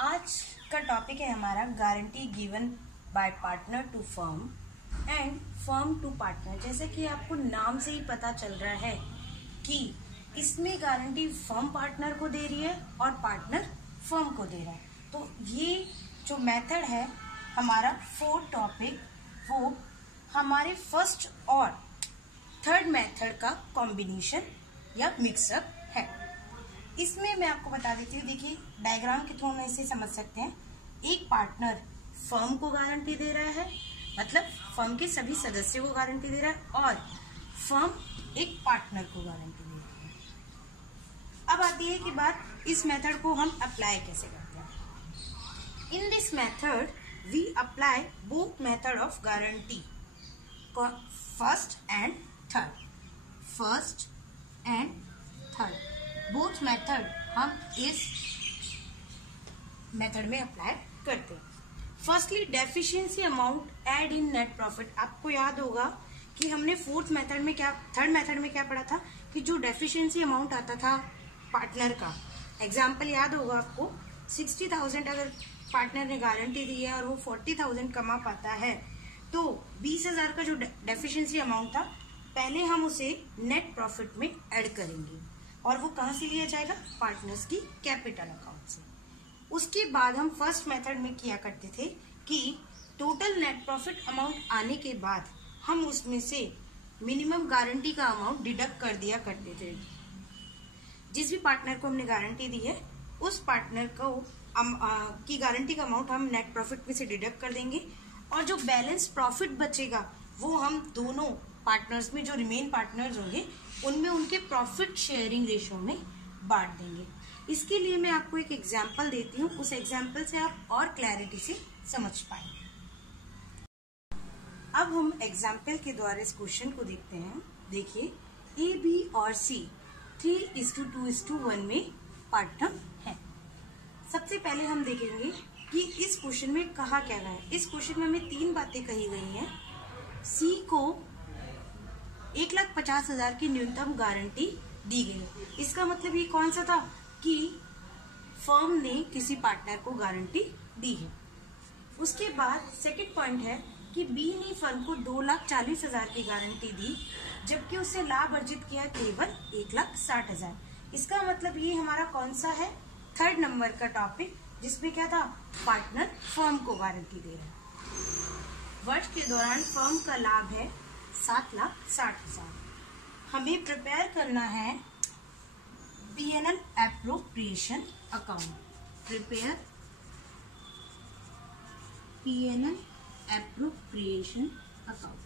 आज का टॉपिक है हमारा guarantee given by partner to firm and firm to partner. जैसे कि आपको नाम से ही पता चल रहा है कि इसमें गारंटी फर्म पार्टनर को दे रही है और पार्टनर फर्म को दे रहा है। तो ये जो मेथड है हमारा फोर्थ टॉपिक, वो हमारे फर्स्ट और थर्ड मेथड का कॉम्बिनेशन या मिक्सअप है। इसमें मैं आपको बता देती हूँ, देखिए डायग्राम के थ्रू हम इसे समझ सकते हैं। एक पार्टनर फर्म को गारंटी दे रहा है, मतलब फर्म के सभी सदस्यों को गारंटी दे रहा है, और फर्म एक पार्टनर को गारंटी दे रही है। अब आती है कि बात इस मेथड को हम अप्लाई कैसे करते हैं। In this method we apply both method of guarantee, first and third. First and third both method हम इस मेथड में अप्लाई करते हैं। Firstly deficiency amount add in net profit. आपको याद होगा कि हमने थर्ड मेथड में क्या पढ़ा था कि जो डेफिशिएंसी अमाउंट आता था पार्टनर का, एग्जाम्पल याद होगा आपको, 60,000 अगर पार्टनर ने गारंटी दी है और वो 40,000 कमा पाता है, तो 20,000 का जो डेफिशिएंसी अमाउंट था पहले हम उसे नेट प्रॉफिट में ऐड करेंगे, और वो कहाँ से लिया जाएगा? पार्टनर्स की कैपिटल अकाउंट से। उसके बाद हम फर्स्ट मेथड में किया करते थे कि टोटल नेट प्रॉफिट अमाउंट आने के बाद हम उसमें से मिनिमम गारंटी का अमाउंट डिडक्ट कर दिया करते थे। जिस भी पार्टनर को हमने गारंटी दी है उस पार्टनर को की गारंटी का अमाउंट हम नेट प्रॉफिट में से डिडक्ट कर देंगे, और जो बैलेंस प्रॉफिट बचेगा वो हम दोनों पार्टनर्स में, जो रिमेन पार्टनर्स होंगे उनमें उनके प्रॉफिट शेयरिंग रेशियो में बांट देंगे। इसके लिए मैं आपको एक एग्जांपल देती हूँ, उस एग्जांपल से आप और क्लैरिटी से समझ पाएंगे। अब हम एग्जांपल के द्वारा इस क्वेश्चन को देखते हैं। देखिए ए, बी और सी 3:2:1 में पार्टनर है। सबसे पहले हम देखेंगे कि इस क्वेश्चन में कहा क्या गया है। इस क्वेश्चन में हमें 3 बातें कही गई हैं। सी को 1,50,000 की न्यूनतम गारंटी दी गई है। इसका मतलब ये कौन सा था कि फर्म ने किसी पार्टनर को गारंटी दी है। उसके बाद सेकंड पॉइंट है कि बी ने फर्म को 2,40,000 की गारंटी दी, जबकि उससे लाभ अर्जित किया केवल 1,60,000। इसका मतलब ये हमारा कौन सा है? थर्ड नंबर का टॉपिक, जिसमें क्या था? पार्टनर फर्म को गारंटी दे रहा है। वर्ष के दौरान फर्म का लाभ है 7,60,000। हमें प्रिपेयर करना है P&L appropriation account. Prepare P&L appropriation account.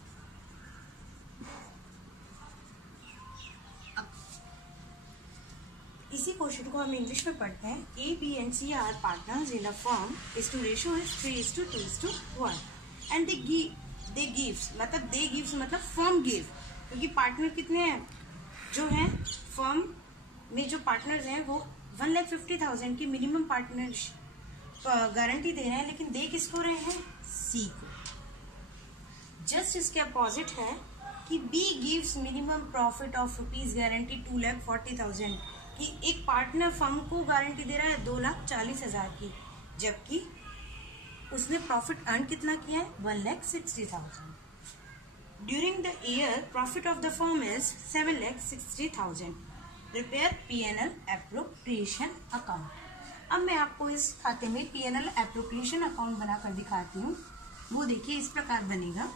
इसी क्वेश्चन को हम इंग्लिश में पढ़ते हैं। A, B and C are partners in a firm, ratio is 3:2:1 and they gives मतलब फर्म गिव, क्योंकि पार्टनर कितने हैं? जो हैं फर्म में जो पार्टनर्स हैं वो 1,50,000 की मिनिमम पार्टनर गारंटी दे रहे हैं, लेकिन दे किसको रहे हैं? सी को। जस्ट इसके अपोजिट है कि B gives minimum profit of rupees guarantee 2,40,000 कि एक पार्टनर फर्म को गारंटी दे रहा है 2,40,000 की, जबकि उसने प्रॉफिट अर्न कितना किया है? 1,60,000। During the year profit of the firm is 7,60,000। Prepare P&L appropriation account. अब मैं आपको इस खाते में P&L एप्रोप्रिएशन अकाउंट बनाकर दिखाती हूँ। वो देखिए इस प्रकार बनेगा।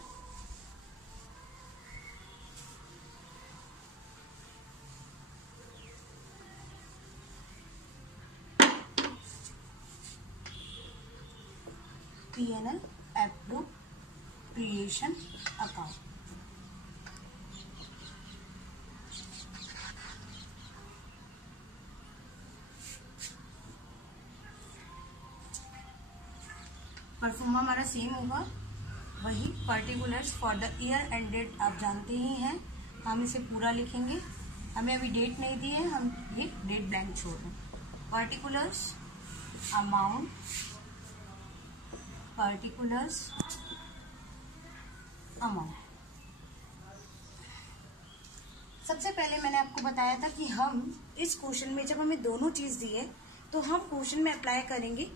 P&L appropriation account. परफॉर्मा हमारा सेम होगा, वही particulars for the year end date आप जानते ही हैं। हम इसे पूरा लिखेंगे, हमें अभी डेट नहीं दी है, हम ये डेट ब्लैंक छोड़ रहे हैं। Particulars amount, particulars amount. सबसे पहले मैंने आपको बताया था कि हम इस क्वेश्चन में जब हमें दोनों चीज दी है तो हम क्वेश्चन में अप्लाई करेंगे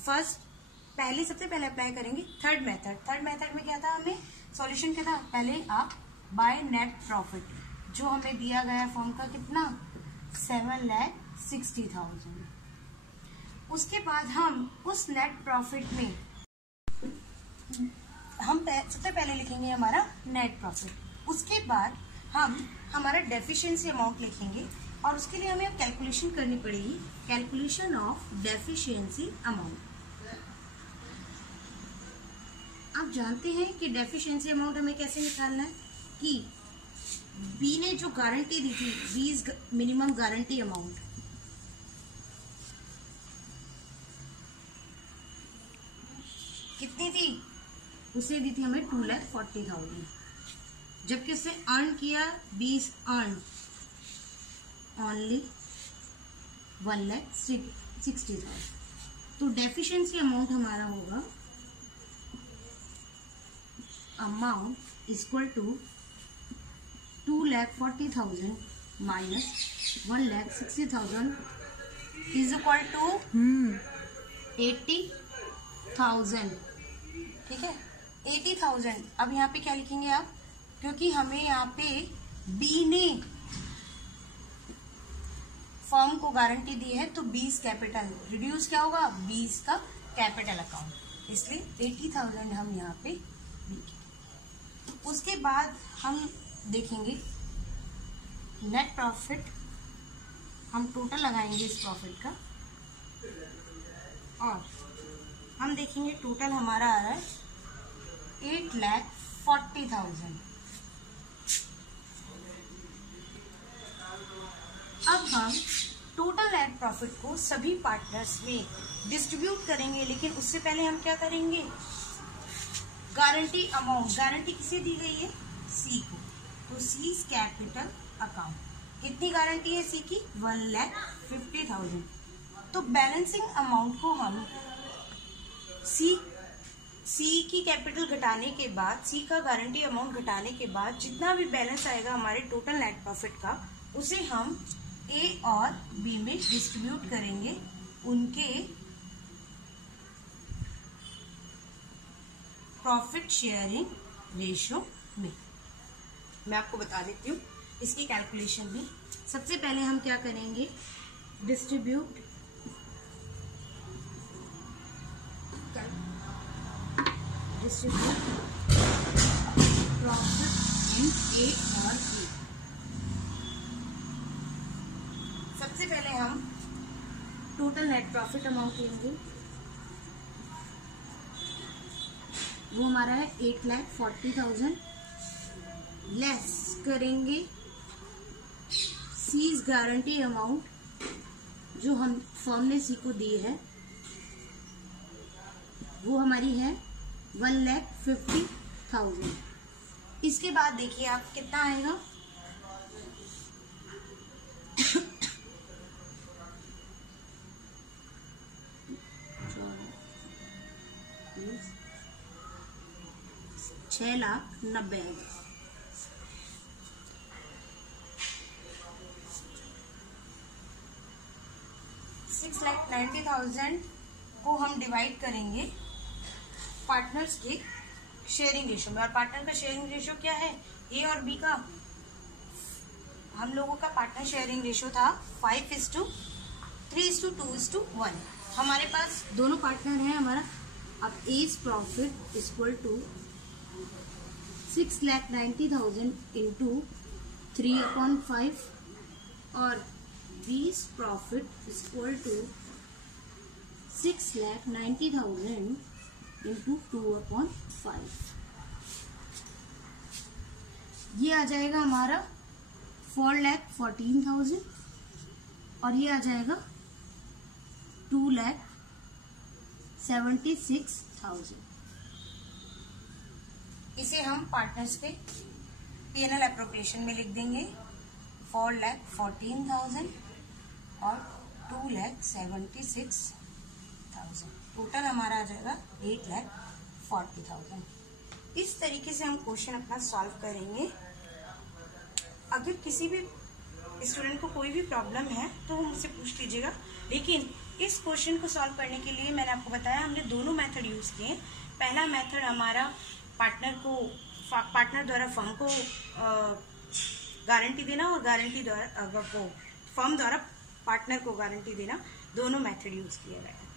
सबसे पहले अप्लाई करेंगे थर्ड मेथड में क्या था, हमें सॉल्यूशन क्या था, पहले आप बाय नेट प्रॉफिट जो हमें दिया गया फॉर्म का कितना 7,60,000। उसके बाद हम उस नेट प्रॉफिट में हम सबसे पहले लिखेंगे हमारा नेट प्रॉफिट, उसके बाद हम हमारा डेफिशिएंसी अमाउंट लिखेंगे और उसके लिए हमें अब कैलकुलेशन करनी पड़ेगी, कैलकुलेशन ऑफ डेफिशिएंसी अमाउंट। आप जानते हैं कि डेफिशिएंसी अमाउंट हमें कैसे निकालना है कि बी ने जो गारंटी दी थी, B is minimum guarantee amount, कितनी थी, उसे दी थी हमें 2,40,000, जबकि उसने अर्न किया 20 अर्न ओनली 1,60,000। तो डेफिशिएंसी अमाउंट हमारा होगा amount equal to 2,40,000 minus 1,60,000 is equal to 80,000। ठीक है, 80,000। अब यहाँ पे क्या लिखेंगे आप, क्योंकि हमें यहाँ पे बी ने फर्म को गारंटी दी है तो 20 कैपिटल रिड्यूस क्या होगा, 20 का कैपिटल अकाउंट, इसलिए 80,000 हम यहाँ पे लिखेंगे। उसके बाद हम देखेंगे नेट प्रॉफिट, हम टोटल लगाएंगे इस प्रॉफिट का और हम देखेंगे टोटल हमारा आ रहा है 8,40,000। अब हम टोटल नेट प्रॉफिट को सभी पार्टनर्स में डिस्ट्रीब्यूट करेंगे, लेकिन उससे पहले हम क्या करेंगे, गारंटी अमाउंट, गारंटी किसे दी गई है, सी को, तो सी कैपिटल अकाउंट, कितनी गारंटी है सी की, 1,50,000। तो बैलेंसिंग अमाउंट को हम सी की कैपिटल घटाने के बाद, सी का गारंटी अमाउंट घटाने के बाद जितना भी बैलेंस आएगा हमारे टोटल नेट प्रॉफिट का, उसे हम ए और बी में डिस्ट्रीब्यूट करेंगे उनके प्रॉफिट शेयरिंग रेशियो में। मैं आपको बता देती हूँ इसकी कैलकुलेशन में। सबसे पहले हम क्या करेंगे, डिस्ट्रीब्यूट प्रॉफिट इन ए और बी। सबसे पहले हम टोटल नेट प्रॉफिट अमाउंट लेंगे, वो हमारा है 8,40,000, लेस करेंगे सीज गारंटी अमाउंट जो हम फर्म ने सी को दी है, वो हमारी है 1,50,000। इसके बाद देखिए आप कितना आएगा, $6,90,000। 6,90,000 को हम डिवाइड करेंगे पार्टनर्स के शेयरिंग रेशियो में, और पार्टनर का शेयरिंग रेशियो क्या है, ए और बी का, हम लोगों का पार्टनर शेयरिंग रेशियो था 5:3:2:1। हमारे पास दोनों पार्टनर हैं हमारा। अब as profit equal to 6,90,000 into 3/5 और बीस प्रॉफिट इक्वल टू 6,90,000 इंटू 2/5। ये आ जाएगा हमारा 4,14,000 और ये आ जाएगा 2,76,000। इसे हम पार्टनर्स के P&L एप्रोप्रिएशन में लिख देंगे, 4,14,000 और 2,76,000। टोटल हमारा आ जाएगा 8,40,000। इस तरीके से हम क्वेश्चन अपना सॉल्व करेंगे। अगर किसी भी स्टूडेंट को कोई भी प्रॉब्लम है तो मुझसे पूछ लीजिएगा, लेकिन इस क्वेश्चन को सॉल्व करने के लिए मैंने आपको बताया हमने दोनों मेथड यूज किए। पहला मेथड हमारा पार्टनर द्वारा फर्म को गारंटी देना और गारंटी द्वारा फर्म द्वारा पार्टनर को गारंटी देना, दोनों मेथड यूज किया गया है।